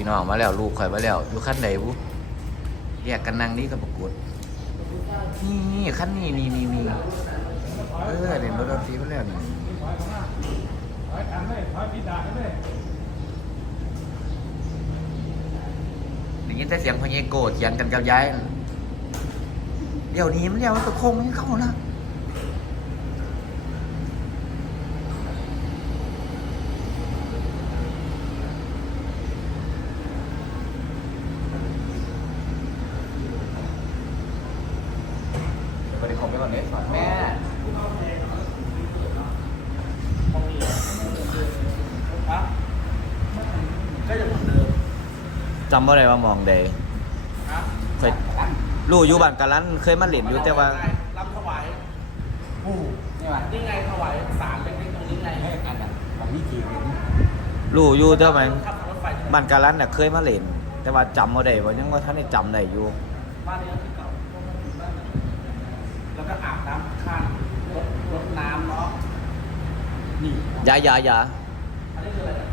พี่น้องมาแล้วลูกข่อยมาแล้วอยู่ขั้นไหนบุแยกกันนั่งนี่กับประกวดนี่ขั้นนี้นี่นี่นี่เออเล่นรถดนตรีมาแล้วนี่ได้ยินแต่เสียงพญโกรธเถียงกันกับยายเดี๋ยวนี้มันเดี๋ยวมันตะคงมันเข้านะ เดี๋ยวไปคงไปก่อนเนี่ยแม่ก็ยังเหมือนเดิมจำว่าอะไรว่ามองใดครับเคยรู้อยู่บ้านกาลันเคยมาเล่นอยู่แต่ว่ารับถวายผู้นี่ไงนี่ไงถวายสารเล็กๆตรงนี้ไงให้อันนั้นของนี่จีนรู้อยู่แต่ว่าขับรถไฟบ้านกาลันน่ะเคยมาเล่นแต่ว่าจำว่าได้ว่ายังว่าท่านได้จำได้อยู่บ้านนี้ที่เก่าแล้วก็อาบน้ำข้างรถรถน้ำเนาะ นี่ยายายาอันนี้คืออะไรเนี่ย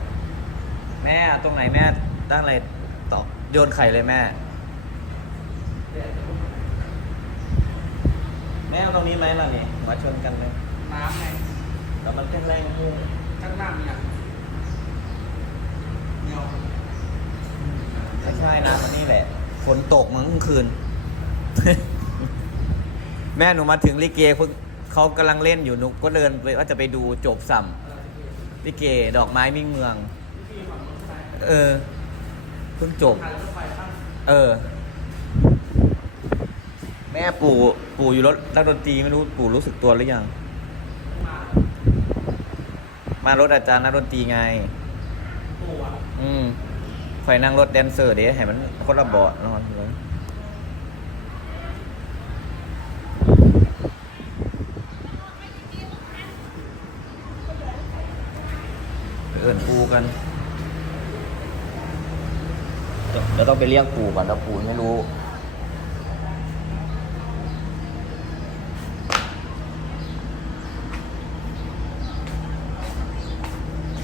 แม่ตรงไหนแม่ตั้งอะไรต่อโยนไข่เลยแม่ แม่เอาตรงนี้ไหมล่ะนี่มาชนกันเลยน้ำไงแล้วมันแข็งแรงงูข้างหน้ามีอะเนียวไม่ใช่นะมันนี่แหละฝนตกเหมือนกลางคืน แม่หนูมาถึงลิเกเพิ่งเขากำลังเล่นอยู่หนุกก็เดินไปว่าจะไปดูจบสัม ลิเกดอกไม้มิ่งเมือง เออ เพิ่งจบถ่ายรถไฟข้างเออ แม่ปู่ปู่อยู่รถนักดนตรีไม่รู้ปู่รู้สึกตัวหรือยัง มามารถอาจารย์นักดนตรีไงตัวอืมคอยนั่งรถแดนเซอร์เดี๋ยวให้มันคนละเบาะนอนเลยไปเอื่นปู กันเดี๋ยวต้องไปเรียกปู่ก่อนแล้วปู่ไม่รู้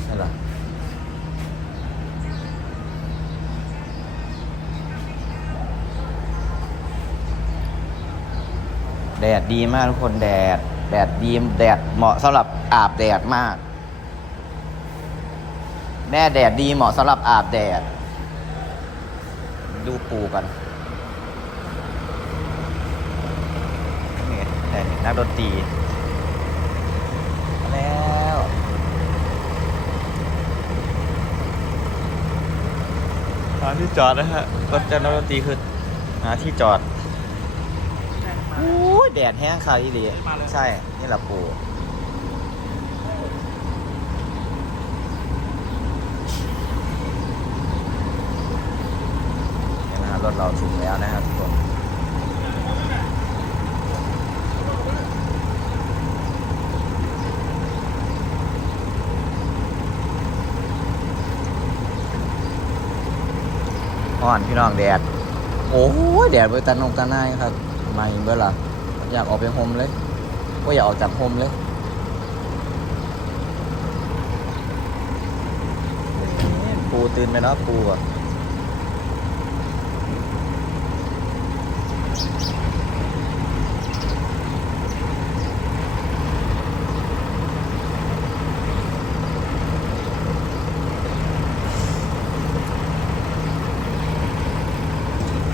ใช่หรแดดดีมากทุกคนแดด แดดดี แดดเหมาะสำหรับอาบแดดมาก แม่แดดดีเหมาะสำหรับอาบแดด ดูปูกันนี่แต่นี่นักดนตรีมาแล้วหาที่จอดนะฮะรถจะนักดนตรีคือหาที่จอดโอ้ยแดดแห้งค่ะอีหลีใช่ นี่แหละปูนี่นะค รถเราถึงแล้วนะครับทุกคนอ่อนพี่น้องแดด โอ้ยแดดเบอร์ตันนงตันนายครับมาอีกเบอร์ละอยากออกไปโฮมเลย ก็อยากออกจากโฮมเลยปูตื่นไปแล้วปูอะ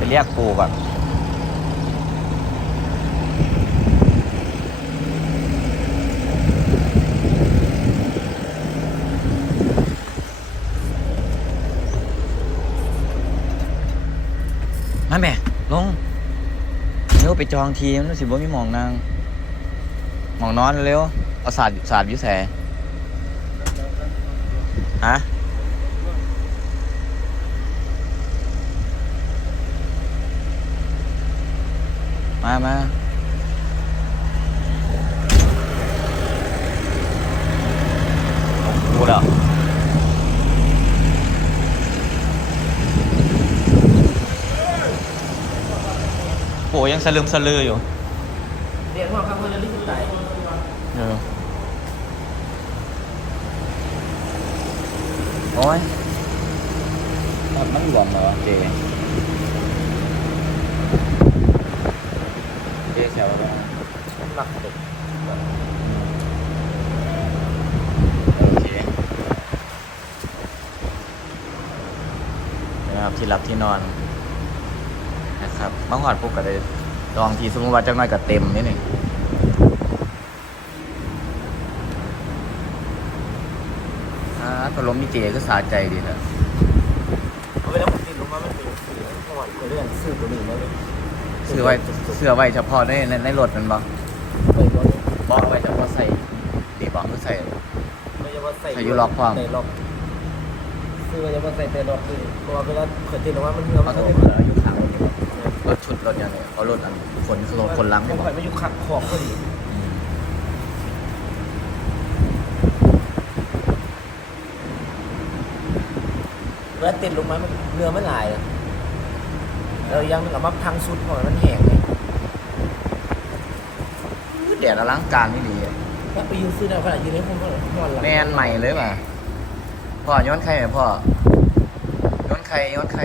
เรียกปูก่อนมาแม่ลงเร็วไปจองทีมันสิบ่มีหมองนางหมองนอนเร็วเอาสาดสาดอยุแสฮะ มามากูแล้วโอ้ยังสลึมสลืออยู่เรียนว่าข้างบนจะรีบไหนเออโอ้ยมันหลวมเหรอเจ จแซวแล้หนักเด็กโอเคนะครับที่รับที่นอนนะครับบางหอดปุ๊บก็เลยลองทีสมมติว่าจังน้อยก็เต็มนิดหนึ่งอ่าพัดลมนี่เจก็สาใจดีครับเอาไปแล้วผมติดลงมาไม่เป็นสื่อเพราะว่าเคยเรื่องสื่อตัวนี้แล้วเลย เสื้อไว้เสื้อไว้เฉพาะในในในรถมันบ่ไปบ่ได้บอกไว้เฉพาะใส่ดีบอกคือใส่ ไม่ใช่ว่าใส่ใส่อยู่ล็อกความ ใส่ล็อกซื้อไม่ใช่ว่าใส่แต่ล็อกคือเพราะว่าเวลาเคยติดลงมามันเหือเขามันต้ก็องไม่เผื่เหือออยู่ข้างรถอยู่รถชุดรถอย่างนี้เขารถอันคนคนคนล้างมัไม่นบอกข่อยไม่อยู่ขัดขอบพอดีเวลาติดลงมามันเรือมันหลายอะ แล้วยังมันกับมาพังสุดเพราะมันแห้งไงอื้อแดดอลังการนี่ดีอะถ้าไปยืนซื้อได้ขนาดยืนในห้องก็ห้องหลังแมนใหม่เลยป่ะพ่อย้อนใครไหมพ่อย้อนใครย้อนใคร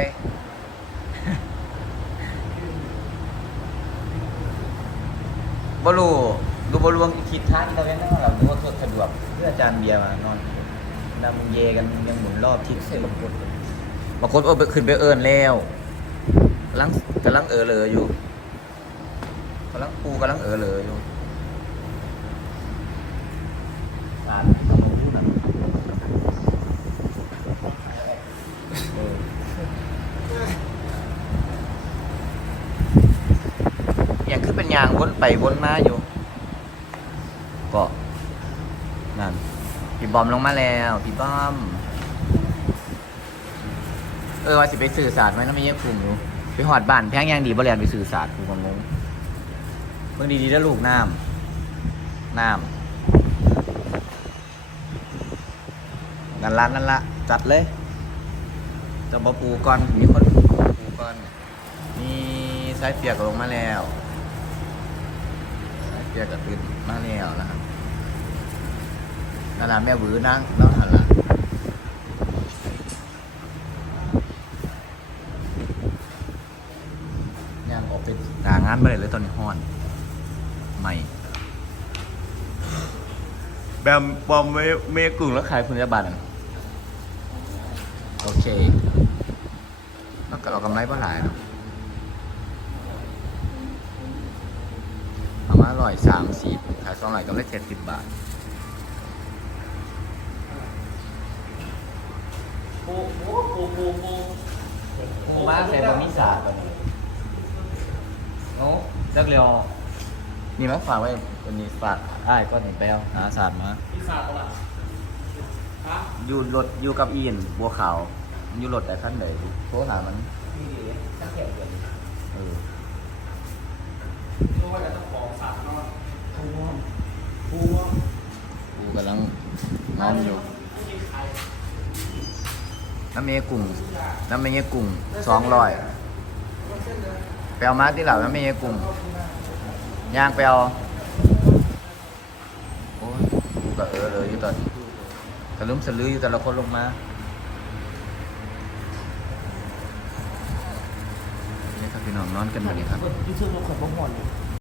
บรูดูบรูวงคิดท่าที่เราเล่นนั่งเราดูว่าสะดวกเพื่ออาจารย์เบียร์มานอนนำเยกันยังหมุนรอบทิศเส้นลมกดบางคนโอ้ไปขึ้นไปเอิญแล้วกำลังกำลังเออเลยอยู่กำลังปูกำลังเออเลยอยู่อ่านกำลังพูดนะออย่างคือเป็นยางวนไปวนมาอยู่ ก็นั่นพี่บอมลงมาแล้วพี่บอม เออว่าสิไปสื่อสารไหมน้ำไม่เยี่ยกลุ่มอยู่ ไปหอดบ้านแพงยังดีบ่เรียนไปสื่อสารกูก็งงเบิ่งดีๆแล้วลูกน้ำน้ำนั่นละนั่นละจัดเลยจะบอปูก่อนมีคนปูก่อนมีสายเปียกลงมาแล้วสายเปียกกับตื่นมาแล้วนะครับนั่นละแม่บือนั่งน้องหันละย่างออกเป็นหางานมาเลยเลยตอนนี้ห้อนใหม่แบมบอมเมเมกลุ่งแล้วขายคุณยาบันโอเคแล้วก็เรากำไรเ่หลายเนาะเอามาอร่อยสามสิบขายสองร้อยกำไรเจ็ดสิบบาทปูปูปูปูปูหมู่บ้านใส่บะหมี่สาดก่อนโอ้ เลิกเร็วนี่มั้งฝากไว้วันนี้ฝากอ้ายก็เห็นแปลวหาสาดมาพิซซ่าตลาดฮะอยู่รถอยู่กับอีนบัวขาวมันอยู่รถแต่ขั้นไหนโทรหามันนี่ดีสักแขกเดียวเออนี่ว่าจะต้องของสามนอนปูนอนปูนอนกูกำลังนอนอยู่น้ำเมยกุ้งน้ำเมยกุ้งสองร้อย ไปเอามาที่เหล่าน้ำเมยกุ้งย่างไปเอาโอ้ยกูก็เออเลยอยู่ตอนสลุมสลืออยู่แต่ละคนลงมานี่ครับพี่น้องนอนกันมาดีครับ ยูทูบเราขอยบ้องหอนเลย